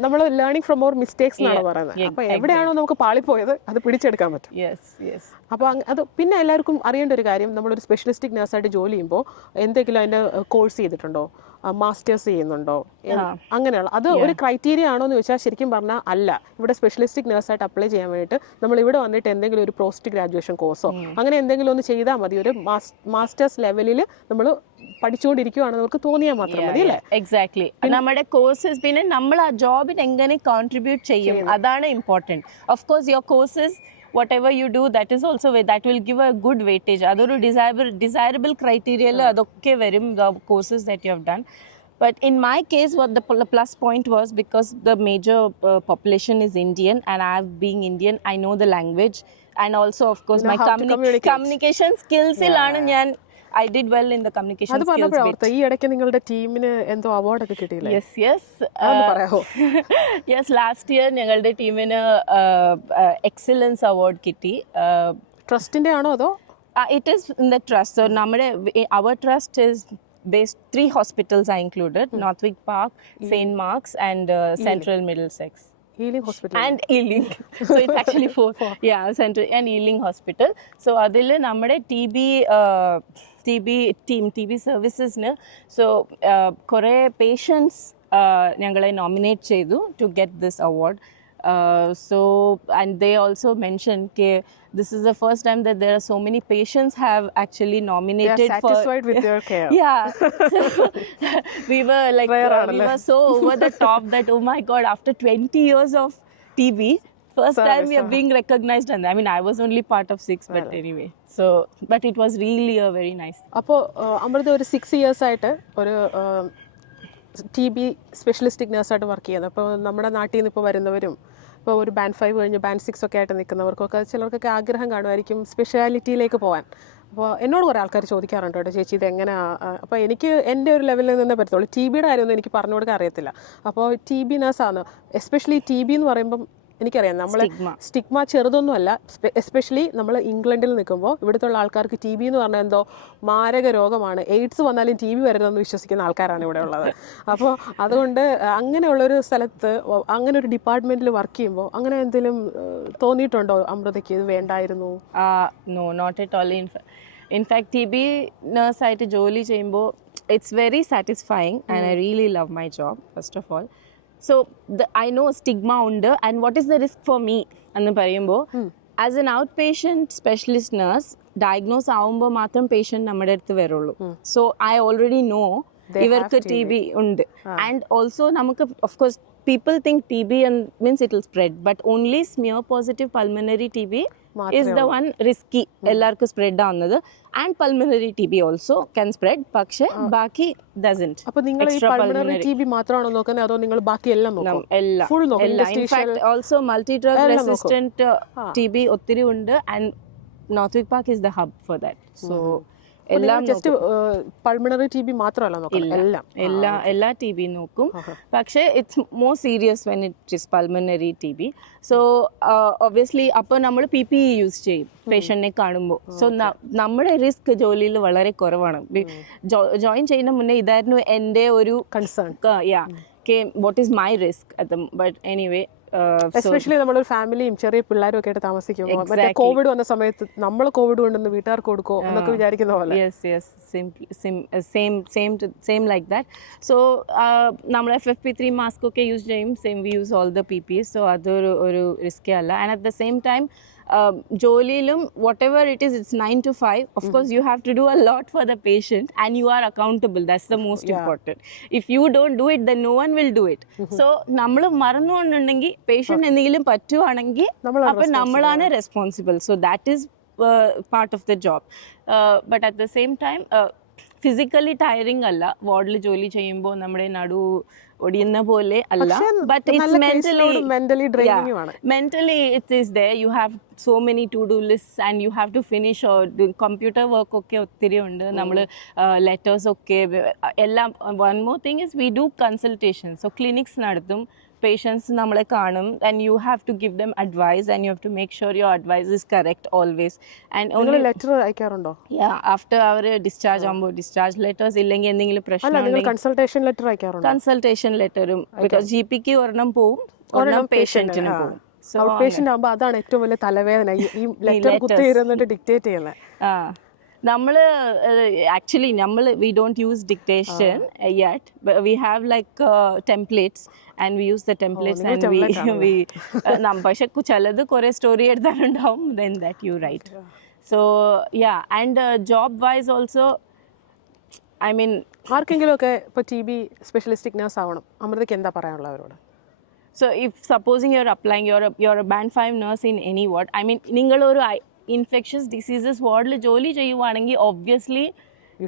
നമ്മൾ ലേണിംഗ് ഫ്രം അവർ മിസ്റ്റേക്സ് എന്നാണ് പറയുന്നത്. അപ്പോൾ എവിടെയാണോ നമുക്ക് പാളിപ്പോയത് അത് പിടിച്ചെടുക്കാൻ പറ്റും. അപ്പോൾ അത് പിന്നെ എല്ലാവർക്കും അറിയേണ്ട ഒരു കാര്യം, നമ്മളൊരു സ്പെഷ്യലിസ്റ്റിക് നഴ്സായിട്ട് ജോലി ചെയ്യുമ്പോൾ എന്തെങ്കിലും അതിൻ്റെ കോഴ്സ് ചെയ്തിട്ടുണ്ടോ, മാസ്റ്റേഴ്സ് ചെയ്യുന്നുണ്ടോ, അങ്ങനെയുള്ള അത് ഒരു ക്രൈറ്റീരിയ ആണോ എന്ന് ചോദിച്ചാൽ ശരിക്കും പറഞ്ഞാൽ അല്ല. ഇവിടെ സ്പെഷ്യലിസ്റ്റിക് നഴ്സായിട്ട് അപ്ലൈ ചെയ്യാൻ വേണ്ടിയിട്ട് നമ്മൾ ഇവിടെ വന്നിട്ട് എന്തെങ്കിലും ഒരു പോസ്റ്റ് ഗ്രാജുവേഷൻ കോഴ്സോ അങ്ങനെ എന്തെങ്കിലും ഒന്ന് ചെയ്താൽ മതി. ഒരു മാസ്റ്റേഴ്സ് ലെവലിൽ നമ്മൾ പഠിച്ചുകൊണ്ടിരിക്കുകയാണെന്ന് നമുക്ക് തോന്നിയാൽ മാത്രം മതി അല്ലേ? എക്സാക്ട്ലി. നമ്മുടെ കോഴ്സസ് പിന്നെ നമ്മൾ ആ ജോബിന് എങ്ങനെ കോൺട്രിബ്യൂട്ട് ചെയ്യും അതാണ് important. Of course your courses whatever you do, that is also that will give a good weightage. Adoru desirable criteria la adokke varum the courses that you have done. But in my case, what the plus point was, because the major population is Indian and I being Indian, I know the language and also of course my communication skills ilana njan I did well in the communication skills bit. ഈ ഇടയ്ക്ക് നിങ്ങളുടെ ടീമിന് എന്തോ അവാർഡൊക്കെ കിട്ടിയില്ലേ? Yes, last year ഞങ്ങളുടെ ടീമിന് excellence award കിട്ടി. ട്രസ്റ്റിന്റെ ആണോ അതോ? It is in the trust. So our trust is based 3 hospitals are included, Northwick Park, St. Mark's and Central Middlesex. Ealing Hospital and Ealing. So it's actually 4. Yeah, Central and Ealing Hospital. So adile nammade TB services ne so kore patients ഞങ്ങളെ nominate ചെയ്തു to get this award. So and they also mentioned that this is the first time that there are so many patients have actually nominated. They are satisfied with their care. Yeah. So, we were like we were so over the top that oh my god, after 20 years of TB, first time we are being recognized. And I mean I was only part of 6, but anyway. So but it was really a very nice. അപ്പോൾ അമൃത ഒരു 6 years ആയിട്ട് ഒരു TB സ്പെഷ്യലിസ്റ്റിക് നഴ്സായിട്ട് work ചെയ്യുന്നത്. അപ്പോൾ നമ്മുടെ നാട്ടിൽ നിന്ന് ഇപ്പോൾ വരുന്നവരും ഇപ്പോൾ ഒരു ബാൻഡ് 5 കഴിഞ്ഞ് ബാൻഡ് 6 ഒക്കെ ആയിട്ട് നിൽക്കുന്നവർക്കൊക്കെ ചിലർക്കൊക്കെ ആഗ്രഹം കാണുമായിരിക്കും സ്പെഷ്യാലിറ്റിയിലേക്ക് പോകാൻ. അപ്പോൾ എന്നോട് കുറേ ആൾക്കാർ ചോദിക്കാറുണ്ട് കേട്ടോ, ചേച്ചി ഇത് എങ്ങനെയാണ്. അപ്പോൾ എനിക്ക് എൻ്റെ ഒരു ലെവലിൽ നിന്നേ പറ്റത്തുള്ളൂ. TB യുടെ കാര്യമൊന്നും എനിക്ക് പറഞ്ഞു കൊടുക്കാൻ അറിയത്തില്ല. അപ്പോൾ TB നഴ്സാണ്. എസ്പെഷ്യലി TB എന്ന് പറയുമ്പം എനിക്കറിയാം നമ്മൾ സ്റ്റിഗ്മ ചെറുതൊന്നുമല്ല. എസ്പെഷ്യലി നമ്മൾ ഇംഗ്ലണ്ടിൽ നിൽക്കുമ്പോൾ ഇവിടുത്തെ ഉള്ള ആൾക്കാർക്ക് TB എന്ന് പറഞ്ഞാൽ എന്തോ മാരക രോഗമാണ്, എയ്ഡ്സ് വന്നാലും TB വരരുതെന്ന് വിശ്വസിക്കുന്ന ആൾക്കാരാണ് ഇവിടെ ഉള്ളത്. അപ്പോൾ അതുകൊണ്ട് അങ്ങനെയുള്ളൊരു സ്ഥലത്ത് അങ്ങനെ ഒരു ഡിപ്പാർട്ട്മെൻറ്റിൽ വർക്ക് ചെയ്യുമ്പോൾ അങ്ങനെ എന്തെങ്കിലും തോന്നിയിട്ടുണ്ടോ അമൃതയ്ക്ക് ഇത് വേണ്ടായിരുന്നു? No, not at all. In fact, TB nurse ആയിട്ട് ജോലി ചെയ്യുമ്പോൾ it's very satisfying and I really love my job first of all. So I know stigma ഉണ്ട് and what is the risk for me എന്ന് പറയുമ്പോൾ as an outpatient specialist nurse diagnose ആവുമ്പോൾ മാത്രം patient നമ്മുടെ അടുത്ത് വരുള്ളൂ. So I already know ഇവർക്ക് TB ഉണ്ട്. And also നമുക്ക് of course people think TB and means it will spread, but only smear positive pulmonary TB is the one risky എല്ലാവർക്കും spread ആവുന്നത്. And pulmonary TB also can spread, പക്ഷേ ബാക്കി doesn't. അപ്പോൾ നിങ്ങൾ ഈ pulmonary TB മാത്രമാണോ നോക്കുന്നത് അതോ നിങ്ങൾ ബാക്കി എല്ലാം നോക്കും? ഫുൾ നോക്കും. In fact also multi drug resistant TB ഒത്തിരി ഉണ്ട് and Northwick Park is the hub for that. So എല്ലാം ജസ്റ്റ് പൾമണറി TB മാത്രമല്ല നോക്കുന്നത്, എല്ലാ TB നോക്കും. പക്ഷേ it's more serious when it is pulmonary TB. So obviously അപ്പോൾ നമ്മൾ PPE യൂസ് ചെയ്യും പേഷ്യന്റിനെ കാണുമ്പോൾ. സോ നമ്മുടെ റിസ്ക് ജോലിയിൽ വളരെ കുറവാണ്. ജോയിൻ ചെയ്യുന്ന മുന്നേ ഇതായിരുന്നു എൻ്റെ ഒരു concern. What is my risk but anyway especially നമ്മളൊരു ഫാമിലിയും ചെറിയ പിള്ളേരും ഒക്കെ ആയിട്ട് താമസിക്കുമ്പോൾ മറ്റേ കോവിഡ് വന്ന സമയത്ത് നമ്മൾ കോവിഡ് കൊണ്ടെന്ന് വീട്ടുകാർക്ക് കൊടുക്കോ എന്നൊക്കെ വിചാരിക്കുന്ന പോലെ. Same like that. സോ നമ്മൾ FFP3 മാസ്ക് ഒക്കെ യൂസ് ചെയ്യും. Same we use all the PPE. So അതൊരു റിസ്കേ അല്ല. And at the same time ജോലിയിലും whatever it is, it's 9 to 5. Of course, you have to do a lot for the patient and you are accountable. That's the most important. If you don't do it, then no one will do it. So, നമ്മൾ മറന്നുകൊണ്ടുണ്ടെങ്കിൽ patient എന്തെങ്കിലും പറ്റുവാണെങ്കിൽ അപ്പം നമ്മളാണ് responsible. So, that is part of the job. But at the same time, physically tiring അല്ല വാർഡിൽ ജോലി ചെയ്യുമ്പോൾ നമ്മുടെ നടു ഒടിയുന്ന പോലെ അല്ല, but it's mentally it is there. You have so many to do lists and you have to finish computer work ഒക്കെ ഒത്തിരി ഉണ്ട്. നമ്മൾ ലെറ്റേഴ്സ് ഒക്കെ എല്ലാം. one more thing is we do consultations. So clinics നടത്തും, patients നമ്മളെ കാണും, and you have to give them advice and you have to make sure your advice is correct always. And only letter അയക്കാറുണ്ടോ? after our discharge ആകുമ്പോൾ discharge letters ഇല്ലെങ്കിൽ എന്തെങ്കിലും പ്രശ്നം consultation letter അയക്കാറുണ്ടോ? Consultation ലെറ്ററും, ബിക്കോസ് GPക്ക് ഒരെണ്ണം പോവും, ഒരെണ്ണം പേഷ്യന്റിന് പോവും. ഔട്ട് പേഷ്യന്റ് ആകുമ്പോൾ അതാണ് ഏറ്റവും വലിയ തലവേദന, ഈ ലെറ്റർ കുത്തിയിരുന്നിട്ട് ഡിക്റ്റേറ്റ് ചെയ്യുന്നത്. നമ്മൾ actually we don't use dictation yet, but we have like templates and we use the templates and we പക്ഷെ ചിലത് കുറേ story എഴുതാനുണ്ടാവും, then that you write. So yeah, and job wise also, I mean, ആർക്കെങ്കിലും ഒക്കെ ഇപ്പോൾ TB സ്പെഷ്യലിസ്റ്റിക് nurse ആവണം, അമൃതയ്ക്ക് എന്താ പറയാനുള്ളത് അവരോട്? so if supposing you're applying, you're a band 5 nurse in any ward, I mean നിങ്ങളൊരു infectious diseases ward jolly cheyuvaanengi, obviously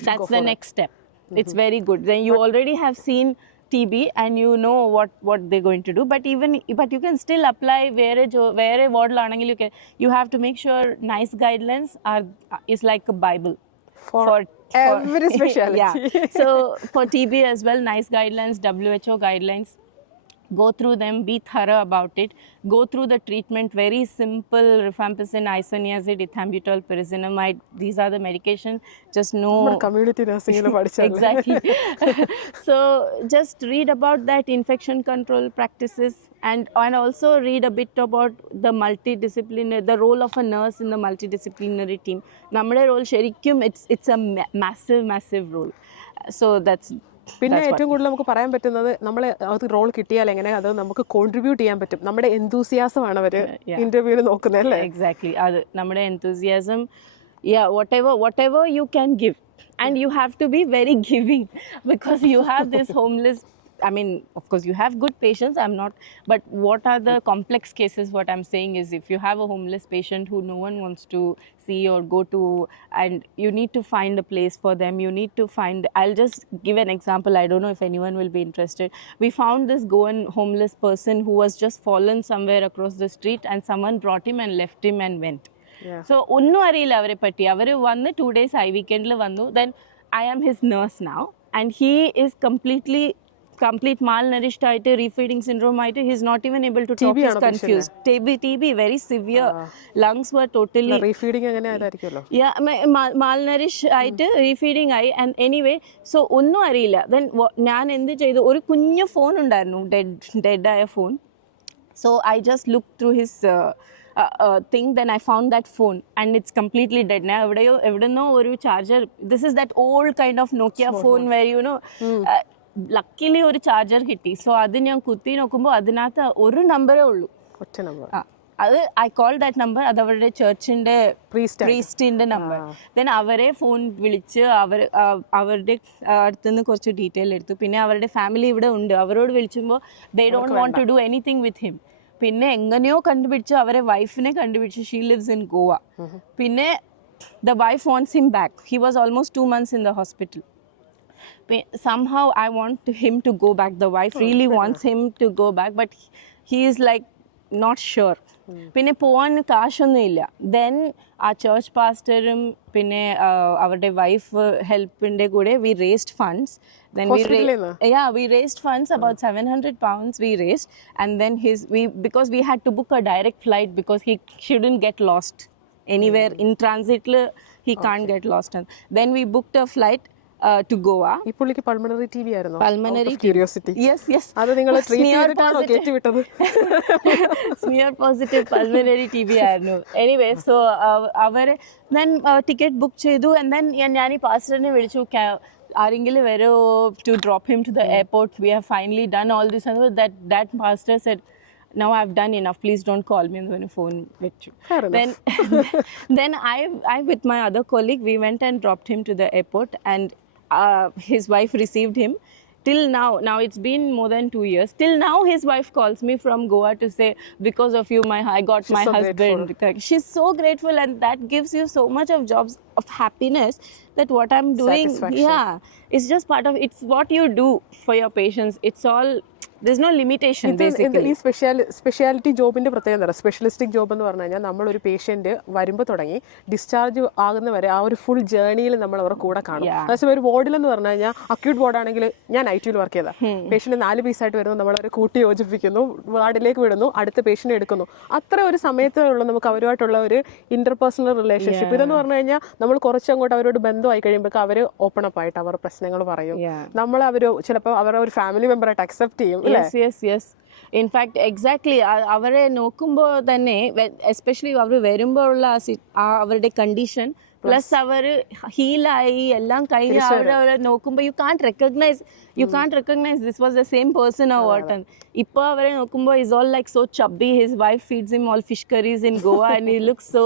that's the next step. It's very good. Then you already have seen TB and you know what they're going to do, but you can still apply where ward laanengil you have to make sure NICE guidelines is like a bible for every specialty. Yeah. So for TB as well, NICE guidelines, WHO guidelines, go through them, be thorough about it, go through the treatment, very simple, rifampicin, isoniazid, ethambutol, pyrazinamide, these are the medication, just know community nursing il padichalla. Exactly. So just read about that infection control practices, and also read a bit about the multidisciplinary, the role of a nurse in the multidisciplinary team. Nammade role ശരിക്കും it's a massive role. So പിന്നെ ഏറ്റവും കൂടുതൽ നമുക്ക് പറയാൻ പറ്റുന്നത്, നമ്മളെ അത് role കിട്ടിയാൽ എങ്ങനെ അത് നമുക്ക് കോൺട്രിബ്യൂട്ട് ചെയ്യാൻ പറ്റും. നമ്മുടെ എന്തൂസിയാസമാണ് അവർ ഇന്റർവ്യൂവിൽ നോക്കുന്നത് അല്ലേ? എക്സാക്ട്ലി, അത് നമ്മുടെ എന്തൂസിയാസം. whatever you can give, and you have to be very giving, because you have this homeless, I mean, of course you have good patients, I'm not, but what are the complex cases? What I'm saying is, if you have a homeless patient who no one wants to see or go to, and you need to find a place for them, you need to find, I'll just give an example, I don't know if anyone will be interested. We found this Goan homeless person who was just fallen somewhere across the street, and someone brought him and left him and went. So onnu ariyilla avare patti, avaru vannu 2 days I weekend la vannu, then I am his nurse now, and he is complete malnourished ആയിട്ട്, refeeding syndrome ആയിട്ട്, he is not even able to talk, he is confused. TB very severe, lungs were totally refeeding അങ്ങനെ ആയിരിക്കുമല്ലോ. Yeah, malnourished ആയിട്ട് refeeding ആയി, and anyway, so ഒന്നും അറിയില്ല. Then ഞാൻ എന്ത് ചെയ്തു, ഒരു കുഞ്ഞു ഫോൺ ഉണ്ടായിരുന്നു, dead ആയ phone. So I just looked through his thing, then I found that phone and it's completely dead. Now എവിടെയോ ഒരു charger, this is that old kind of Nokia phone where you know, luckily ഒരു charger കിട്ടി. So അത് ഞാൻ കുത്തി നോക്കുമ്പോൾ അതിനകത്ത് ഒരു നമ്പറേ ഉള്ളൂ, ഒറ്റ നമ്പർ. അത് ഐ കോൾ ദാറ്റ് നമ്പർ, അത് അവരുടെ ചർച്ചിൻ്റെ പ്രീസ്റ്റിൻ്റെ നമ്പർ. ദെൻ അവരെ ഫോൺ വിളിച്ച് അവരുടെ അടുത്തുനിന്ന് കുറച്ച് ഡീറ്റെയിൽ എടുത്തു. പിന്നെ അവരുടെ ഫാമിലി ഇവിടെ ഉണ്ട്, അവരോട് വിളിച്ചുമ്പോൾ they don't want to do anything with him. പിന്നെ എങ്ങനെയോ കണ്ടുപിടിച്ചു, അവരെ വൈഫിനെ കണ്ടുപിടിച്ചു, ഷീ ലിവ്സ് ഇൻ ഗോവ. പിന്നെ the wife wants him back. He was almost 2 months in the hospital. Somehow I want him to go back. The wife really wants him to go back, but he is like not sure. പിന്നെ പോവാൻ കാശൊന്നും ഇല്ല. Then ആ church പാസ്റ്ററും പിന്നെ അവരുടെ wife ഹെൽപ്പിൻ്റെ കൂടെ we raised funds. Then we raised funds, about 700 pounds we raised, and then because we had to book a direct flight because he shouldn't get lost anywhere in transit, he can't get lost. And then we booked a flight to Goa. ഈ പുള്ളിക്ക് pulmonary TB ആയിരുന്നു. Pulmonary curiosity. Yes അത് നിങ്ങൾ treat ചെയ്തിട്ടാണോ കേറ്റി വിട്ടത്? Smear positive pulmonary TB ആയിരുന്നു. Anyway, so അവരെ ദെൻ ടിക്കറ്റ് ബുക്ക് ചെയ്തു. ആൻഡ് ദെൻ ഞാൻ ഈ പാസ്റ്ററിനെ വിളിച്ചു, ആരെങ്കിലും വരുമോ to drop him to the airport. We have finally done all this. And that pastor said, now I've done enough, please don't call me when I phone with you. Fair enough. Then I with my other colleague, we went and dropped him to the airport, and his wife received him. Till now it's been more than 2 years. Till now, his wife calls me from Goa to say, because of you, I got She's my so husband. She's so grateful, and that gives you so much of jobs of happiness that what I'm doing, Satisfaction. yeah, it's just part of, it's what you do for your patients. It's all, there's no limitation basically. ഈ speciality ജോബിന്റെ പ്രത്യേകത എന്താ? സ്പെഷ്യലിസ്റ്റിക് job എന്ന് പറഞ്ഞു കഴിഞ്ഞാൽ നമ്മളൊരു patient വരുമ്പോൾ തുടങ്ങി ഡിസ്ചാർജ് ആകുന്നവരെ ആ ഒരു ഫുൾ ജേർണിയിൽ നമ്മൾ അവരുടെ കൂടെ കാണും. അതേസമയം ഒരു വാർഡിലെന്ന് പറഞ്ഞു കഴിഞ്ഞാൽ അക്യൂട്ട് വാർഡാണെങ്കിൽ, ഞാൻ ഐ.ടി.യിൽ വർക്ക് ചെയ്താൽ പേഷ്യന്റ് 4 പീസായിട്ട് വരുന്നു, നമ്മളവരെ കൂട്ടി യോജിപ്പിക്കുന്നു, വാർഡിലേക്ക് വിടുന്നു, അടുത്ത പേഷ്യന്റ് എടുക്കുന്നു. അത്ര ഒരു സമയത്തുള്ള നമുക്ക് അവരുമായിട്ടുള്ള ഒരു ഇന്റർപേഴ്സണൽ റിലേഷൻഷിപ്പ്. ഇതെന്ന് പറഞ്ഞു കഴിഞ്ഞാൽ നമ്മൾ കുറച്ചങ്ങോട്ട് അവരോട് ബന്ധമായി കഴിയുമ്പോൾ അവർ ഓപ്പൺ അപ്പ് ആയിട്ട് അവരുടെ പ്രശ്നങ്ങൾ പറയും. നമ്മൾ അവർ ചിലപ്പോൾ അവരുടെ ഒരു ഫാമിലി മെമ്പറായിട്ട് അക്സെപ്റ്റ് ചെയ്യും. Yes. In fact, exactly. അവരെ നോക്കുമ്പോൾ തന്നെ, എസ്പെഷ്യലി അവർ വരുമ്പോഴുള്ള അവരുടെ കണ്ടീഷൻ പ്ലസ് അവർ ഹീലായി എല്ലാം കഴിഞ്ഞ് അവരെ നോക്കുമ്പോൾ you can't recognise this was the same person or what. ഇപ്പോൾ അവരെ നോക്കുമ്പോൾ is all like so chubby. His wife feeds him all fish curries in Goa and he looks so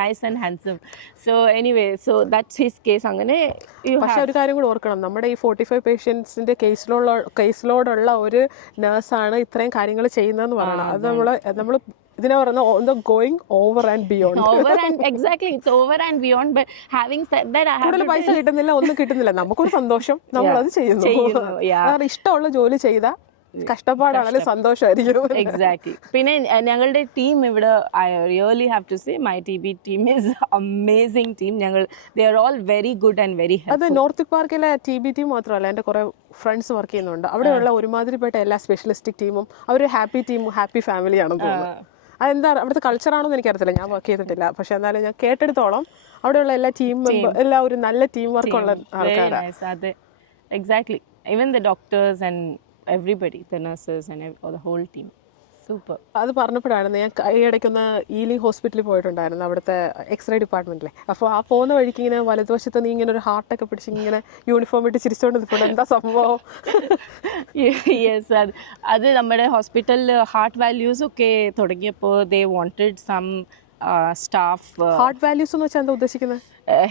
nice and handsome. So anyway, so that's his case. അങ്ങനെ പക്ഷെ ഒരു കാര്യം കൂടി ഓർക്കണം, നമ്മുടെ ഈ 45 പേഷ്യൻസിന്റെ കേസിലോടുള്ള ഒരു നേഴ്സാണ് ഇത്രയും കാര്യങ്ങൾ ചെയ്യുന്നതെന്ന് പറയണം. അത് നമ്മൾ ഇതിനെ പറയുന്നത് going over and beyond. Exactly, it's over and beyond. But having said that, I have കൂടുതൽ പൈസ കിട്ടുന്നില്ല, ഒന്നും കിട്ടുന്നില്ല, നമുക്കൊരു സന്തോഷം, നമ്മളത് ചെയ്യുന്നു. ഇഷ്ടമുള്ള ജോലി ചെയ്താൽ കഷ്ടപ്പാടാണെങ്കിലും സന്തോഷമായിരിക്കും. Exactly. പിന്നെ ഞങ്ങളുടെ ടീം ഇവിടെ, I really have to say my TB team is amazing team. they are all very good and very helpful. അത് നോർത്ത് പാർക്കിലെ TB ടീം മാത്രമല്ല, എൻ്റെ കുറെ ഫ്രണ്ട്സ് വർക്ക് ചെയ്യുന്നുണ്ട്. അവിടെയുള്ള ഒരുമാതിരിപ്പെട്ട എല്ലാ സ്പെഷ്യലിസ്റ്റിക് ടീമും അവർ ഹാപ്പി ടീമും ഹാപ്പി ഫാമിലിയാണെന്ന് തോന്നുന്നു. അതെന്താ അവിടുത്തെ കൾച്ചറാണെന്ന് എനിക്കറിയത്തില്ല, ഞാൻ വർക്ക് ചെയ്തിട്ടില്ല. പക്ഷെ എന്നാലും ഞാൻ കേട്ടെടുത്തോളം അവിടെയുള്ള എല്ലാ ടീം എല്ലാം ഒരു നല്ല ടീം വർക്കുള്ള ആൾക്കാരാണ്. അതെ, exactly. Even the doctors and everybody, the nurses and the whole team. Super. അത് പറഞ്ഞപ്പോഴാണ് ഞാൻ ഈയിടയ്ക്കൊന്ന് ഈലിംഗ് ഹോസ്പിറ്റലിൽ പോയിട്ടുണ്ടായിരുന്നു, അവിടുത്തെ എക്സ്റേ ഡിപ്പാർട്ട്മെന്റിലെ. അപ്പോൾ ആ പോകുന്ന വഴിക്ക് ഇങ്ങനെ വലതുവശത്ത് നീ ഇങ്ങനെ ഒരു ഹാർട്ടൊക്കെ പിടിച്ച് ഇങ്ങനെ യൂണിഫോം ഇട്ട് ചിരിച്ചോണ്ട് നിൽപ്പുണ്ട്. എന്താ സംഭവം? യെസ്, അത് നമ്മുടെ ഹോസ്പിറ്റലിൽ ഹാർട്ട് വാല്യൂസ് ഒക്കെ തുടങ്ങിയപ്പോൾ they wanted some staff. Heart values എന്ന് വെച്ചാൽ എന്താ ഉദ്ദേശിക്കുന്നത്?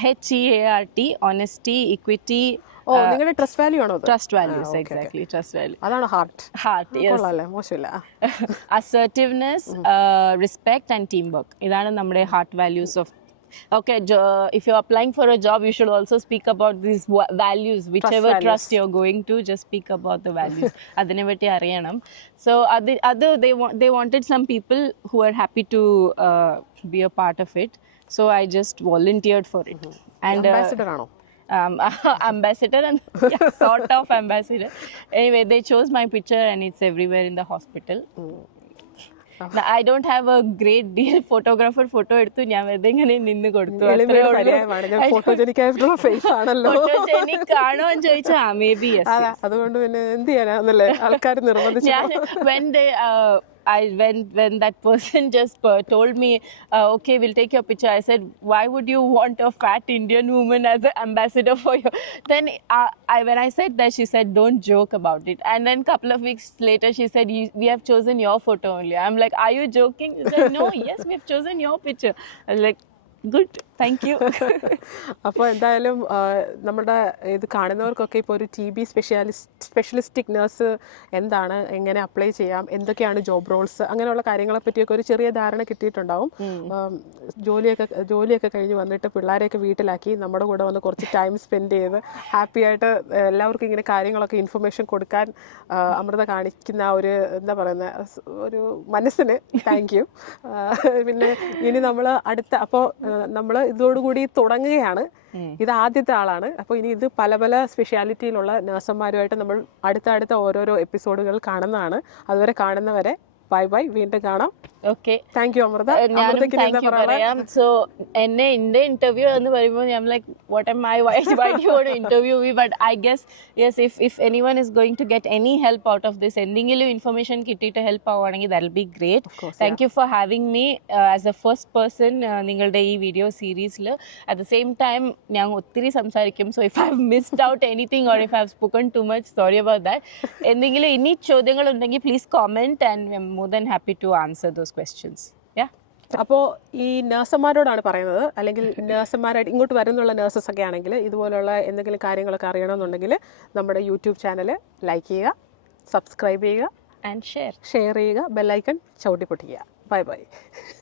HEART, honesty, equity. നിങ്ങളുടെ ട്രസ്റ്റ് വാല്യൂ ആണോ? Trust values, exactly, trust value. അതാണ് ഹാർട്ട്. യെസ്, മോശമില്ല. Assertiveness, respect and team work, ഇതാണ് നമ്മുടെ heart values of. Okay, if you're applying for a job, you should also speak about these values. Whichever trust you're going to, just speak about the values. adine vetti ariyanam. So they wanted some people who are happy to be a part of it. So I just volunteered for it. And ambassador aano? Ambassador and sort of ambassador. Anyway, they chose my picture and it's everywhere in the hospital. Now, I don't have a great deal photographer photo എടുത്തു ഞാൻ വെറുതെ ഇങ്ങനെ നിന്ന് കൊടുത്തു. Photogenic ആയിട്ടുള്ള face ആണല്ലോ. Photogenic ആണോ എന്ന് ചോദിച്ചാ മേ ബി യെസ്. അതുകൊണ്ട് പിന്നെ എന്ത് ചെയ്യാനാന്നല്ലേ ആൾക്കാർ നിർബന്ധിച്ചു. When that person just told me, okay, we'll take your picture, I said, why would you want a fat Indian woman as an ambassador for you? Then when I said that, she said, don't joke about it. And then couple of weeks later, she said, we have chosen your photo only. I'm like, are you joking? She said, no, yes, we have chosen your picture. I was like, good, thank you. അപ്പോൾ എന്തായാലും നമ്മുടെ ഇത് കാണുന്നവർക്കൊക്കെ ഇപ്പോൾ ഒരു TB സ്പെഷ്യലിസ്റ്റിക് nurse എന്താണ്, എങ്ങനെ apply ചെയ്യാം, എന്തൊക്കെയാണ് ജോബ് റോൾസ്, അങ്ങനെയുള്ള കാര്യങ്ങളെ പറ്റിയൊക്കെ ഒരു ചെറിയ ധാരണ കിട്ടിയിട്ടുണ്ടാവും. ജോലിയൊക്കെ കഴിഞ്ഞ് വന്നിട്ട് പിള്ളേരെയൊക്കെ വീട്ടിലാക്കി നമ്മുടെ കൂടെ വന്ന് കുറച്ച് ടൈം സ്പെൻഡ് ചെയ്ത് ഹാപ്പി ആയിട്ട് എല്ലാവർക്കും ഇങ്ങനെ കാര്യങ്ങളൊക്കെ ഇൻഫർമേഷൻ കൊടുക്കാൻ അമൃത കാണിക്കുന്ന ഒരു എന്താ പറയുന്നത് ഒരു മനസ്സിന് താങ്ക് യു. പിന്നെ ഇനി നമ്മൾ അപ്പോൾ നമ്മൾ ഇതോടുകൂടി തുടങ്ങുകയാണ്. ഇത് ആദ്യത്തെ ആളാണ്. അപ്പോൾ ഇനി ഇത് പല പല സ്പെഷ്യാലിറ്റിയിലുള്ള നഴ്സുമാരുമായിട്ട് നമ്മൾ അടുത്ത ഓരോരോ എപ്പിസോഡുകൾ കാണുന്നതാണ്. അതുവരെ കാണുന്നവരെ ബൈ ബൈ, വീണ്ടും കാണാം. Okay, thank you Amrita. ഞാനും അമൃതയ്ക്ക് ഇനി താങ്ക് എന്താ യു പറയാനുള്ളത്? പറയാം. സോ എന്നെ എൻ്റെ ഇന്റർവ്യൂ എന്ന് പറയുമ്പോൾ ഞാൻ like what am I why you want to interview me, but I guess yes, if anyone is going to get any help out of this, എന്തെങ്കിലും ഇൻഫർമേഷൻ കിട്ടിയിട്ട് ഹെൽപ്പ് ആവുകയാണെങ്കിൽ that will be great. Thank you for having me as a first person നിങ്ങളുടെ ഈ video സീരീസിൽ. At the same time ഞാൻ ഒത്തിരി സംസാരിക്കും, so if I have missed out anything or if I have spoken too much, sorry about that. എന്തെങ്കിലും ഇനി ചോദ്യങ്ങൾ ഉണ്ടെങ്കിൽ please comment and I am more than happy to answer those questions. അപ്പോൾ ഈ നഴ്സുമാരോടാണ് പറയുന്നത്, അല്ലെങ്കിൽ നഴ്സുമാരായിട്ട് ഇങ്ങോട്ട് വരുന്നുള്ള നഴ്സസ് ഒക്കെ ആണെങ്കിൽ ഇതുപോലുള്ള എന്തെങ്കിലും കാര്യങ്ങളൊക്കെ അറിയണമെന്നുണ്ടെങ്കിൽ നമ്മുടെ യൂട്യൂബ് ചാനൽ ലൈക്ക് ചെയ്യുക, സബ്സ്ക്രൈബ് ചെയ്യുക, ആൻഡ് ഷെയർ ഷെയർ ചെയ്യുക, ബെല്ലൈക്കൺ ചവിട്ടി പൊട്ടിക്കുക. Bye by.